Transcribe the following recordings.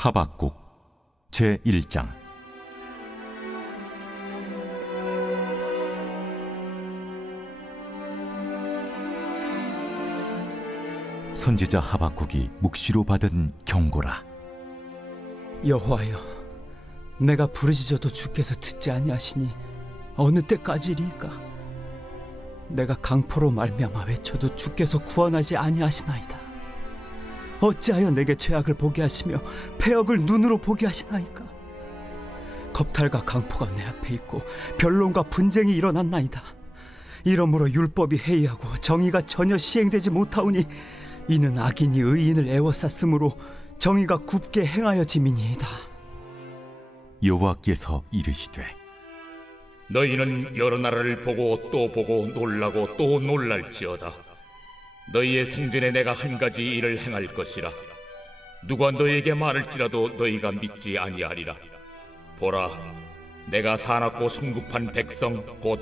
하박국 제1장. 선지자 하박국이 묵시로 받은 경고라. 여호와여, 내가 부르짖어도 주께서 듣지 아니하시니 어느 때까지리이까? 내가 강포로 말미암아 외쳐도 주께서 구원하지 아니하시나이다. 어찌하여 내게 죄악을 보게 하시며 패역을 눈으로 보게 하시나이까? 겁탈과 강포가 내 앞에 있고 변론과 분쟁이 일어났나이다. 이러므로 율법이 해이하고 정의가 전혀 시행되지 못하오니 이는 악인이 의인을 애워쌌으므로 정의가 굽게 행하여짐이니이다. 여호와께서 이르시되, 너희는 여러 나라를 보고 또 보고 놀라고 또 놀랄지어다. 너희의 생전에 내가 한 가지 일을 행할 것이라. 누가 너희에게 말할지라도 너희가 믿지 아니하리라. 보라, 내가 사납고 성급한 백성 곧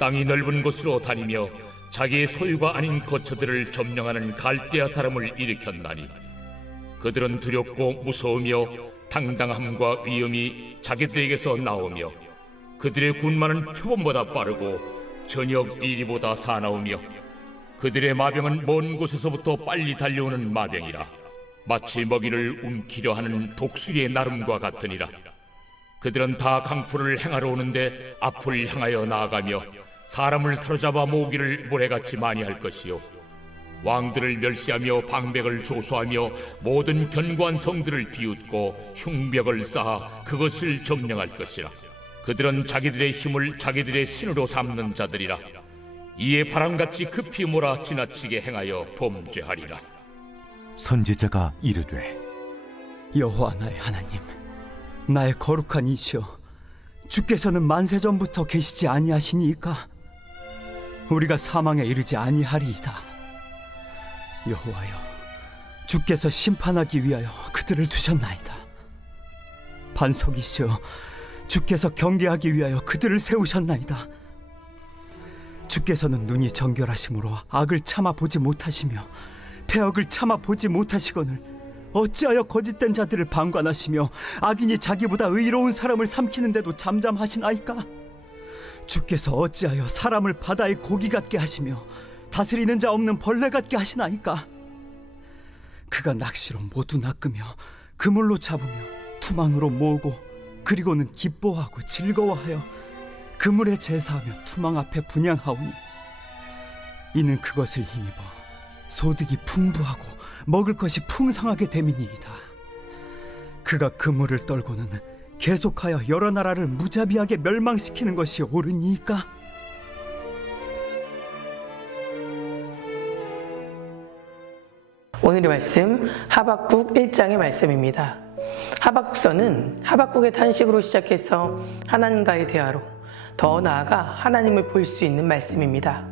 땅이 넓은 곳으로 다니며 자기의 소유가 아닌 거처들을 점령하는 갈대아 사람을 일으켰나니 그들은 두렵고 무서우며 당당함과 위엄이 자기들에게서 나오며 그들의 군마는 표범보다 빠르고 저녁 이리보다 사나우며 그들의 마병은 먼 곳에서부터 빨리 달려오는 마병이라. 마치 먹이를 움키려 하는 독수리의 나름과 같으니라. 그들은 다 강포를 행하러 오는데 앞을 향하여 나아가며 사람을 사로잡아 모으기를 모래같이 많이 할 것이요, 왕들을 멸시하며 방백을 조소하며 모든 견고한 성들을 비웃고 흉벽을 쌓아 그것을 점령할 것이라. 그들은 자기들의 힘을 자기들의 신으로 삼는 자들이라. 이에 바람같이 급히 몰아 지나치게 행하여 범죄하리라. 선지자가 이르되, 여호와 나의 하나님, 나의 거룩한 이시여, 주께서는 만세 전부터 계시지 아니하시니이까? 우리가 사망에 이르지 아니하리이다. 여호와여, 주께서 심판하기 위하여 그들을 두셨나이다. 반석이시여, 주께서 경계하기 위하여 그들을 세우셨나이다. 주께서는 눈이 정결하심으로 악을 참아 보지 못하시며 패역을 참아 보지 못하시거늘 어찌하여 거짓된 자들을 방관하시며 악인이 자기보다 의로운 사람을 삼키는데도 잠잠하시나이까? 주께서 어찌하여 사람을 바다의 고기 같게 하시며 다스리는 자 없는 벌레 같게 하시나이까? 그가 낚시로 모두 낚으며 그물로 잡으며 투망으로 모으고 그리고는 기뻐하고 즐거워하여 그물에 제사하며 투망 앞에 분향하오니 이는 그것을 힘입어 소득이 풍부하고 먹을 것이 풍성하게 됨이니이다. 그가 그물을 떨고는 계속하여 여러 나라를 무자비하게 멸망시키는 것이 옳으니까? 오늘의 말씀 하박국 1장의 말씀입니다. 하박국서는 하박국의 탄식으로 시작해서 하나님과의 대화로 더 나아가 하나님을 볼 수 있는 말씀입니다.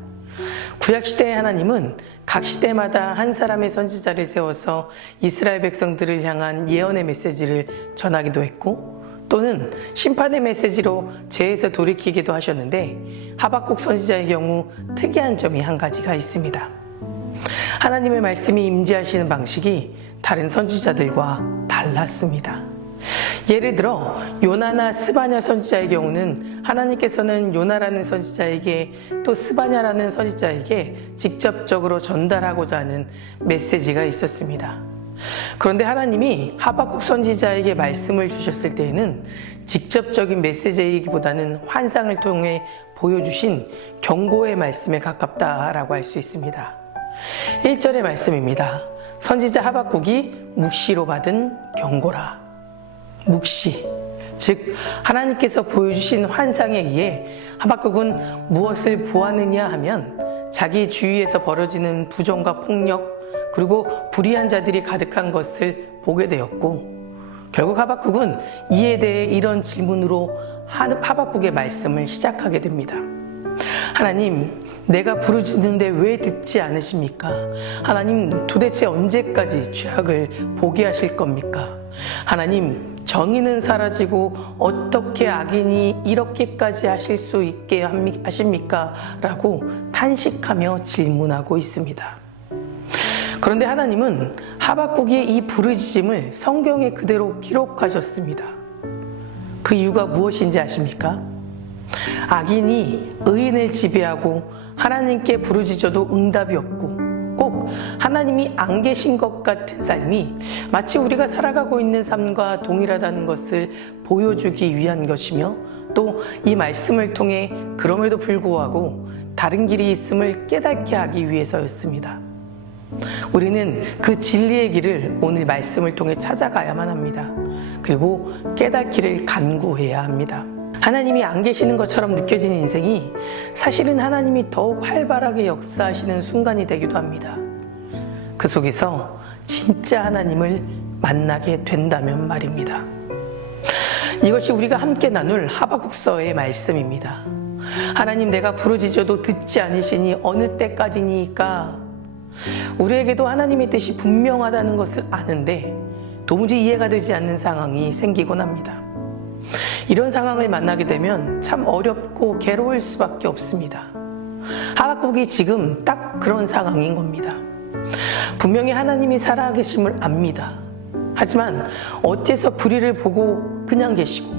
구약시대의 하나님은 각 시대마다 한 사람의 선지자를 세워서 이스라엘 백성들을 향한 예언의 메시지를 전하기도 했고 또는 심판의 메시지로 죄에서 돌이키기도 하셨는데 하박국 선지자의 경우 특이한 점이 한 가지가 있습니다. 하나님의 말씀이 임재하시는 방식이 다른 선지자들과 달랐습니다. 예를 들어 요나나 스바냐 선지자의 경우는 하나님께서는 요나라는 선지자에게 또 스바냐라는 선지자에게 직접적으로 전달하고자 하는 메시지가 있었습니다. 그런데 하나님이 하박국 선지자에게 말씀을 주셨을 때에는 직접적인 메시지이기보다는 환상을 통해 보여주신 경고의 말씀에 가깝다라고 할 수 있습니다. 1절의 말씀입니다. 선지자 하박국이 묵시로 받은 경고라. 묵시, 즉 하나님께서 보여주신 환상에 의해 하박국은 무엇을 보았느냐 하면 자기 주위에서 벌어지는 부정과 폭력 그리고 불의한 자들이 가득한 것을 보게 되었고 결국 하박국은 이에 대해 이런 질문으로 하박국의 말씀을 시작하게 됩니다. 하나님, 내가 부르짖는데 왜 듣지 않으십니까? 하나님, 도대체 언제까지 죄악을 보게 하실 겁니까? 하나님, 정의는 사라지고 어떻게 악인이 이렇게까지 하실 수 있게 하십니까? 라고 탄식하며 질문하고 있습니다. 그런데 하나님은 하박국의 이 부르짖음을 성경에 그대로 기록하셨습니다. 그 이유가 무엇인지 아십니까? 악인이 의인을 지배하고 하나님께 부르짖어도 응답이 없고 꼭 하나님이 안 계신 것 같은 삶이 마치 우리가 살아가고 있는 삶과 동일하다는 것을 보여주기 위한 것이며, 또 이 말씀을 통해 그럼에도 불구하고 다른 길이 있음을 깨닫게 하기 위해서였습니다. 우리는 그 진리의 길을 오늘 말씀을 통해 찾아가야만 합니다. 그리고 깨닫기를 간구해야 합니다. 하나님이 안 계시는 것처럼 느껴지는 인생이 사실은 하나님이 더욱 활발하게 역사하시는 순간이 되기도 합니다. 그 속에서 진짜 하나님을 만나게 된다면 말입니다. 이것이 우리가 함께 나눌 하박국서의 말씀입니다. 하나님, 내가 부르짖어도 듣지 않으시니 어느 때까지니까? 우리에게도 하나님의 뜻이 분명하다는 것을 아는데 도무지 이해가 되지 않는 상황이 생기곤 합니다. 이런 상황을 만나게 되면 참 어렵고 괴로울 수밖에 없습니다. 하박국이 지금 딱 그런 상황인 겁니다. 분명히 하나님이 살아계심을 압니다. 하지만 어째서 불의를 보고 그냥 계시고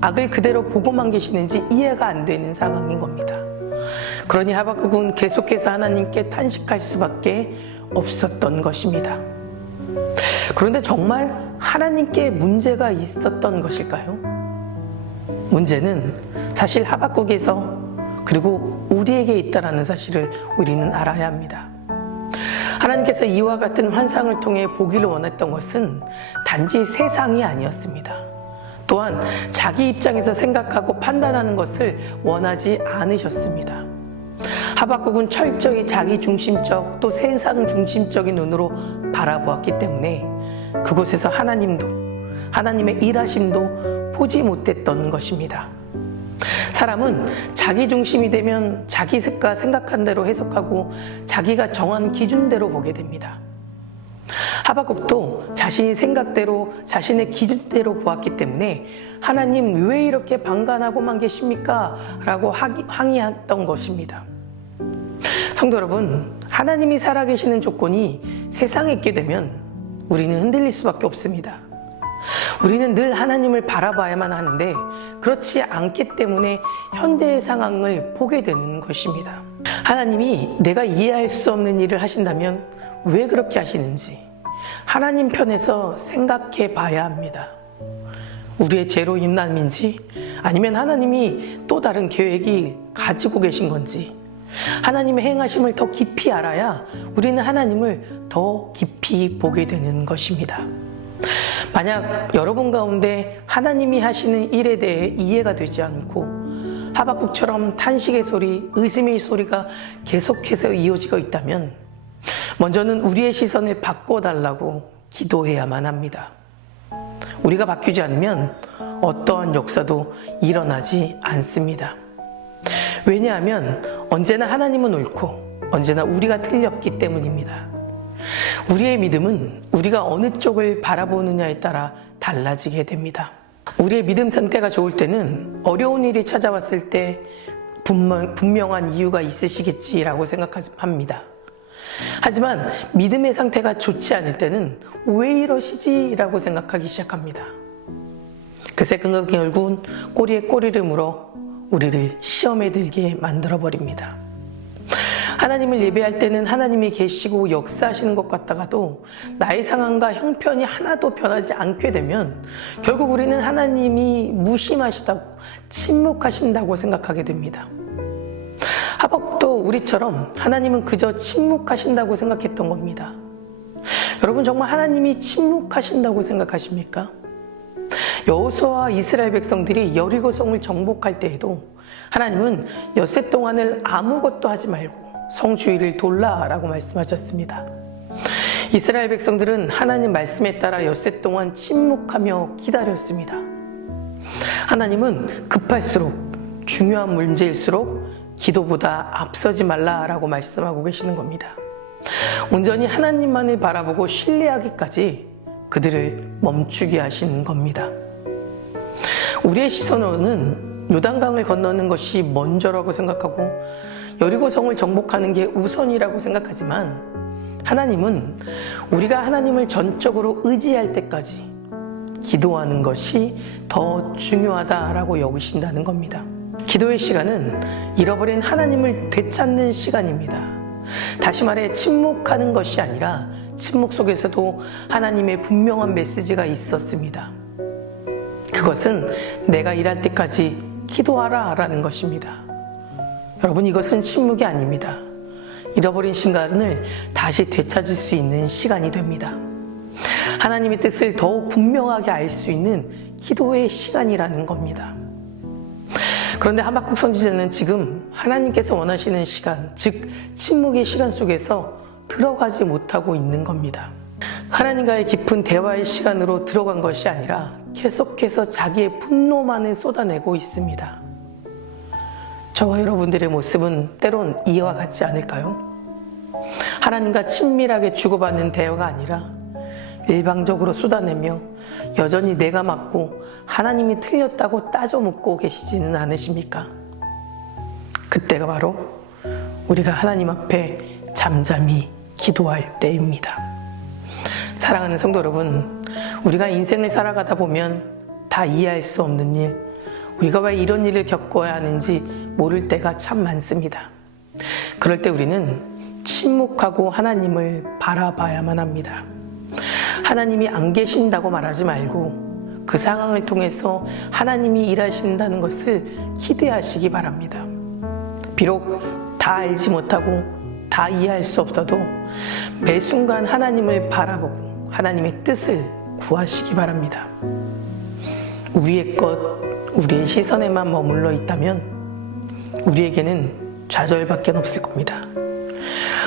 악을 그대로 보고만 계시는지 이해가 안 되는 상황인 겁니다. 그러니 하박국은 계속해서 하나님께 탄식할 수밖에 없었던 것입니다. 그런데 정말 하나님께 문제가 있었던 것일까요? 문제는 사실 하박국에서 그리고 우리에게 있다는 사실을 우리는 알아야 합니다. 하나님께서 이와 같은 환상을 통해 보기를 원했던 것은 단지 세상이 아니었습니다. 또한 자기 입장에서 생각하고 판단하는 것을 원하지 않으셨습니다. 하박국은 철저히 자기 중심적 또 세상 중심적인 눈으로 바라보았기 때문에 그곳에서 하나님의 일하심도 보지 못했던 것입니다. 사람은 자기 중심이 되면 자기 생각한 대로 해석하고 자기가 정한 기준대로 보게 됩니다. 하박국도 자신의 생각대로 자신의 기준대로 보았기 때문에 하나님 왜 이렇게 방관하고만 계십니까? 라고 항의했던 것입니다. 성도 여러분, 하나님이 살아계시는 조건이 세상에 있게 되면 우리는 흔들릴 수밖에 없습니다. 우리는 늘 하나님을 바라봐야만 하는데 그렇지 않기 때문에 현재의 상황을 보게 되는 것입니다. 하나님이 내가 이해할 수 없는 일을 하신다면 왜 그렇게 하시는지 하나님 편에서 생각해 봐야 합니다. 우리의 죄로 인함인지 아니면 하나님이 또 다른 계획이 가지고 계신 건지 하나님의 행하심을 더 깊이 알아야 우리는 하나님을 더 깊이 보게 되는 것입니다. 만약 여러분 가운데 하나님이 하시는 일에 대해 이해가 되지 않고 하박국처럼 탄식의 소리, 의심의 소리가 계속해서 이어지고 있다면 먼저는 우리의 시선을 바꿔달라고 기도해야만 합니다. 우리가 바뀌지 않으면 어떠한 역사도 일어나지 않습니다. 왜냐하면 언제나 하나님은 옳고 언제나 우리가 틀렸기 때문입니다. 우리의 믿음은 우리가 어느 쪽을 바라보느냐에 따라 달라지게 됩니다. 우리의 믿음 상태가 좋을 때는 어려운 일이 찾아왔을 때 분명한 이유가 있으시겠지라고 생각합니다. 하지만 믿음의 상태가 좋지 않을 때는 왜 이러시지라고 생각하기 시작합니다. 그 생각이 결국은 꼬리에 꼬리를 물어 우리를 시험에 들게 만들어버립니다. 하나님을 예배할 때는 하나님이 계시고 역사하시는 것 같다가도 나의 상황과 형편이 하나도 변하지 않게 되면 결국 우리는 하나님이 무심하시다고 침묵하신다고 생각하게 됩니다. 하박국도 우리처럼 하나님은 그저 침묵하신다고 생각했던 겁니다. 여러분, 정말 하나님이 침묵하신다고 생각하십니까? 여호수아와 이스라엘 백성들이 여리고성을 정복할 때에도 하나님은 엿새 동안을 아무것도 하지 말고 성주의를 돌라라고 말씀하셨습니다. 이스라엘 백성들은 하나님 말씀에 따라 엿새 동안 침묵하며 기다렸습니다. 하나님은 급할수록 중요한 문제일수록 기도보다 앞서지 말라라고 말씀하고 계시는 겁니다. 온전히 하나님만을 바라보고 신뢰하기까지 그들을 멈추게 하시는 겁니다. 우리의 시선으로는 요단강을 건너는 것이 먼저라고 생각하고 여리고성을 정복하는 게 우선이라고 생각하지만 하나님은 우리가 하나님을 전적으로 의지할 때까지 기도하는 것이 더 중요하다라고 여기신다는 겁니다. 기도의 시간은 잃어버린 하나님을 되찾는 시간입니다. 다시 말해 침묵하는 것이 아니라 침묵 속에서도 하나님의 분명한 메시지가 있었습니다. 그것은 내가 일할 때까지 기도하라 라는 것입니다. 여러분, 이것은 침묵이 아닙니다. 잃어버린 시간을 다시 되찾을 수 있는 시간이 됩니다. 하나님의 뜻을 더욱 분명하게 알 수 있는 기도의 시간이라는 겁니다. 그런데 하박국 선지자는 지금 하나님께서 원하시는 시간, 즉 침묵의 시간 속에서 들어가지 못하고 있는 겁니다. 하나님과의 깊은 대화의 시간으로 들어간 것이 아니라 계속해서 자기의 분노만을 쏟아내고 있습니다. 저와 여러분들의 모습은 때론 이와 같지 않을까요? 하나님과 친밀하게 주고받는 대화가 아니라 일방적으로 쏟아내며 여전히 내가 맞고 하나님이 틀렸다고 따져 묻고 계시지는 않으십니까? 그때가 바로 우리가 하나님 앞에 잠잠히 기도할 때입니다. 사랑하는 성도 여러분, 우리가 인생을 살아가다 보면 다 이해할 수 없는 일, 우리가 왜 이런 일을 겪어야 하는지 모를 때가 참 많습니다. 그럴 때 우리는 침묵하고 하나님을 바라봐야만 합니다. 하나님이 안 계신다고 말하지 말고 그 상황을 통해서 하나님이 일하신다는 것을 기대하시기 바랍니다. 비록 다 알지 못하고 다 이해할 수 없어도 매 순간 하나님을 바라보고 하나님의 뜻을 구하시기 바랍니다. 우리의 것, 우리의 시선에만 머물러 있다면 우리에게는 좌절밖에 없을 겁니다.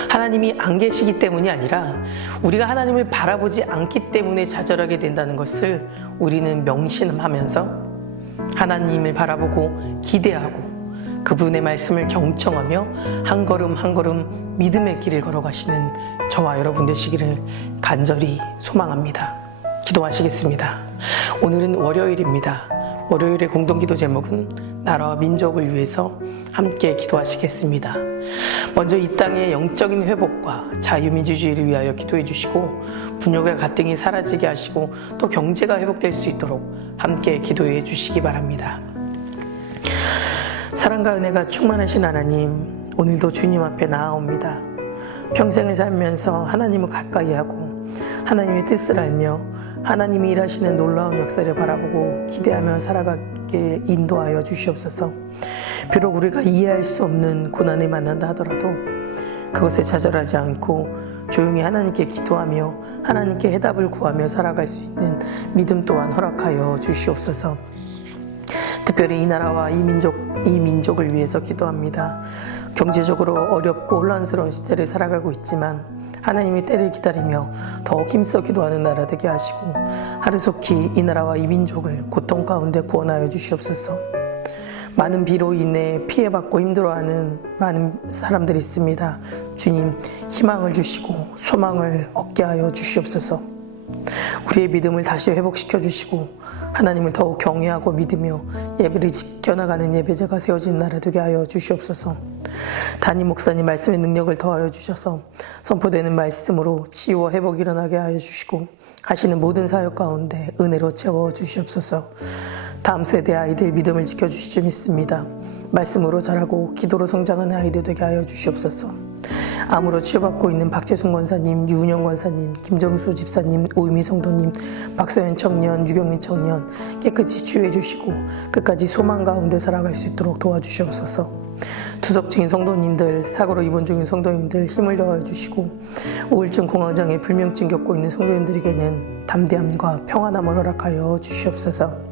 하나님이 안 계시기 때문이 아니라 우리가 하나님을 바라보지 않기 때문에 좌절하게 된다는 것을 우리는 명심하면서 하나님을 바라보고 기대하고 그분의 말씀을 경청하며 한 걸음 한 걸음 믿음의 길을 걸어가시는 저와 여러분 되시기를 간절히 소망합니다. 기도하시겠습니다. 오늘은 월요일입니다. 월요일의 공동기도 제목은 나라와 민족을 위해서 함께 기도하시겠습니다. 먼저 이 땅의 영적인 회복과 자유민주주의를 위하여 기도해 주시고 분열과 갈등이 사라지게 하시고 또 경제가 회복될 수 있도록 함께 기도해 주시기 바랍니다. 사랑과 은혜가 충만하신 하나님, 오늘도 주님 앞에 나아옵니다. 평생을 살면서 하나님을 가까이 하고 하나님의 뜻을 알며 하나님이 일하시는 놀라운 역사를 바라보고 기대하며 살아가게 인도하여 주시옵소서. 비록 우리가 이해할 수 없는 고난을 만난다 하더라도 그것에 좌절하지 않고 조용히 하나님께 기도하며 하나님께 해답을 구하며 살아갈 수 있는 믿음 또한 허락하여 주시옵소서. 특별히 이 나라와 이 민족을 위해서 기도합니다. 경제적으로 어렵고 혼란스러운 시대를 살아가고 있지만 하나님의 때를 기다리며 더욱 힘써 기도하는 나라 되게 하시고 하루속히 이 나라와 이 민족을 고통 가운데 구원하여 주시옵소서. 많은 비로 인해 피해받고 힘들어하는 많은 사람들이 있습니다. 주님, 희망을 주시고 소망을 얻게 하여 주시옵소서. 우리의 믿음을 다시 회복시켜 주시고 하나님을 더욱 경외하고 믿으며 예배를 지켜나가는 예배자가 세워진 나라 되게 하여 주시옵소서. 담임 목사님 말씀의 능력을 더하여 주셔서 선포되는 말씀으로 치유와 회복이 일어나게 하여 주시고 하시는 모든 사역 가운데 은혜로 채워 주시옵소서. 다음 세대 아이들 믿음을 지켜주실 줄 믿습니다. 말씀으로 자라고 기도로 성장하는 아이들 되게 하여 주시옵소서. 암으로 치유받고 있는 박재순 권사님, 유은영 권사님, 김정수 집사님, 오유미 성도님, 박서연 청년, 유경민 청년 깨끗이 치유해 주시고 끝까지 소망 가운데 살아갈 수 있도록 도와주시옵소서. 투석 중인 성도님들, 사고로 입원 중인 성도님들 힘을 더하여 주시고 우울증, 공황장애, 불면증 겪고 있는 성도님들에게는 담대함과 평안함을 허락하여 주시옵소서.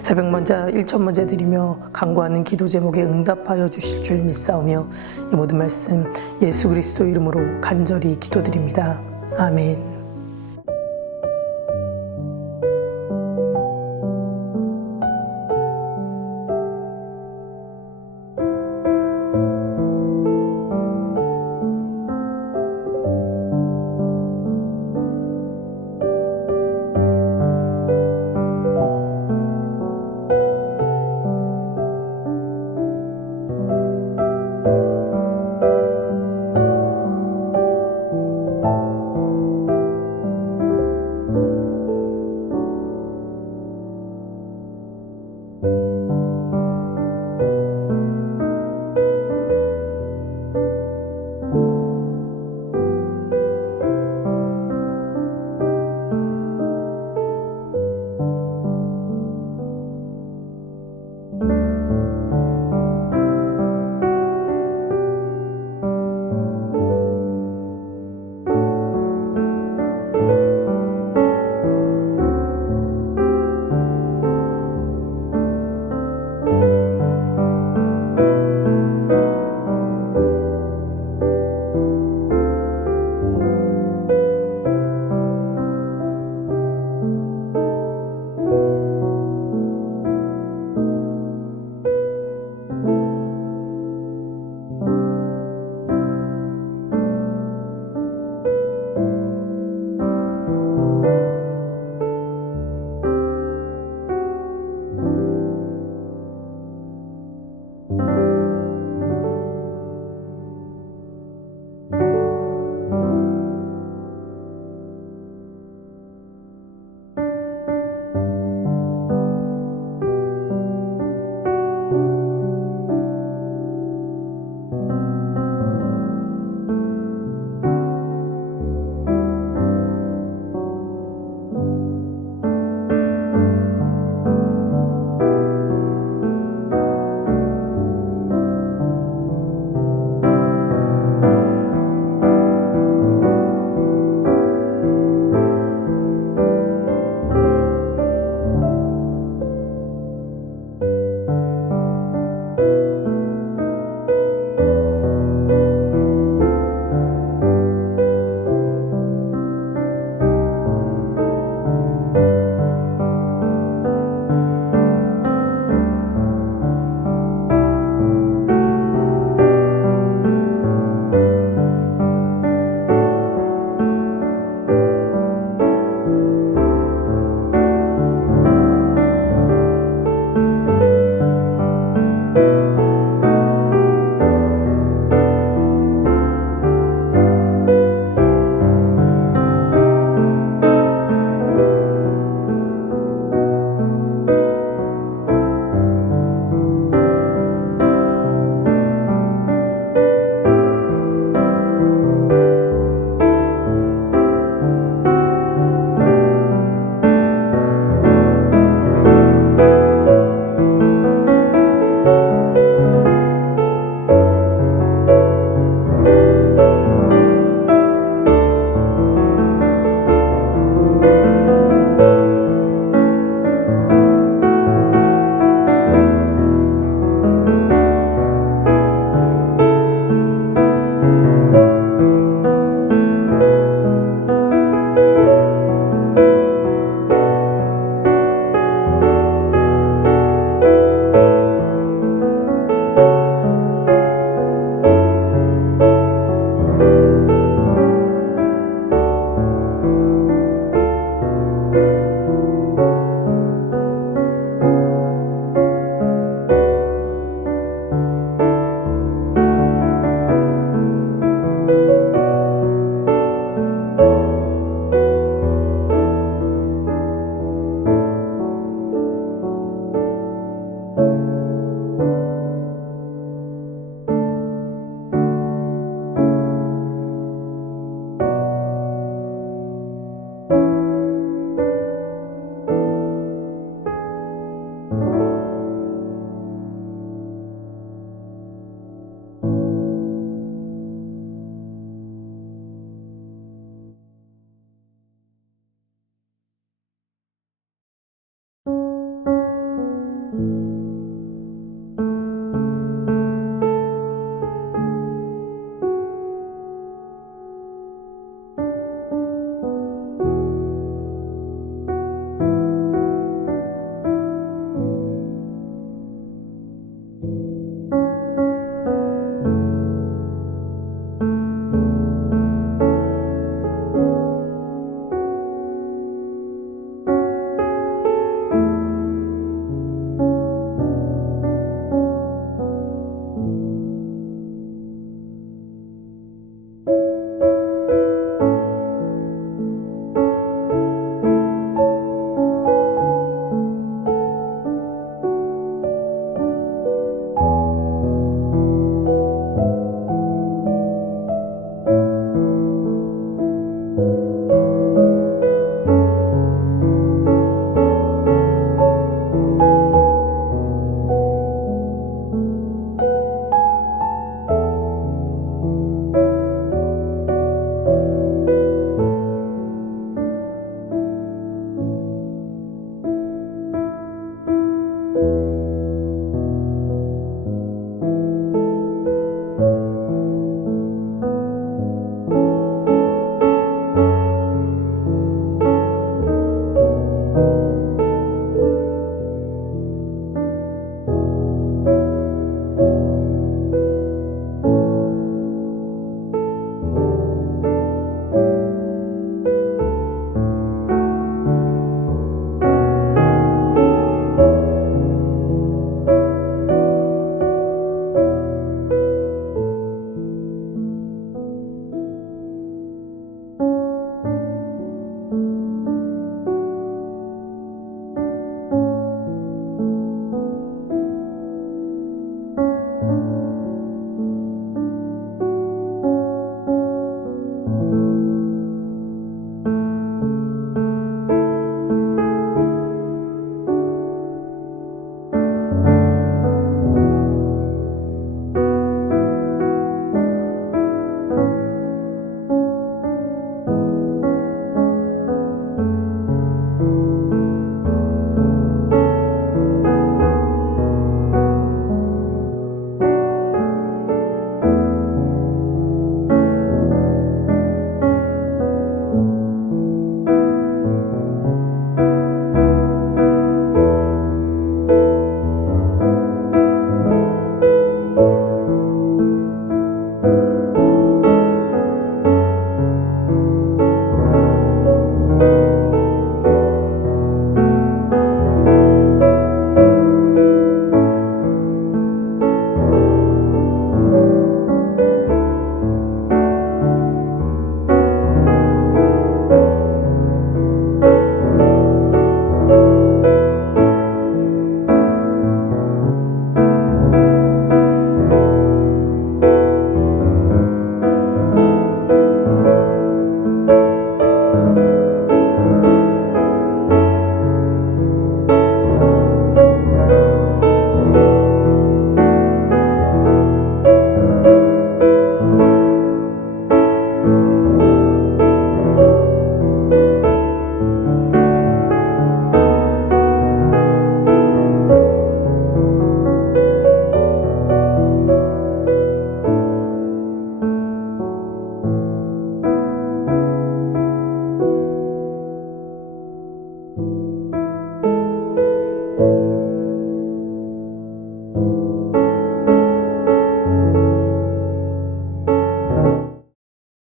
새벽만자 1천만자 드리며 간구하는 기도 제목에 응답하여 주실 줄 믿사오며 이 모든 말씀 예수 그리스도 이름으로 간절히 기도드립니다. 아멘.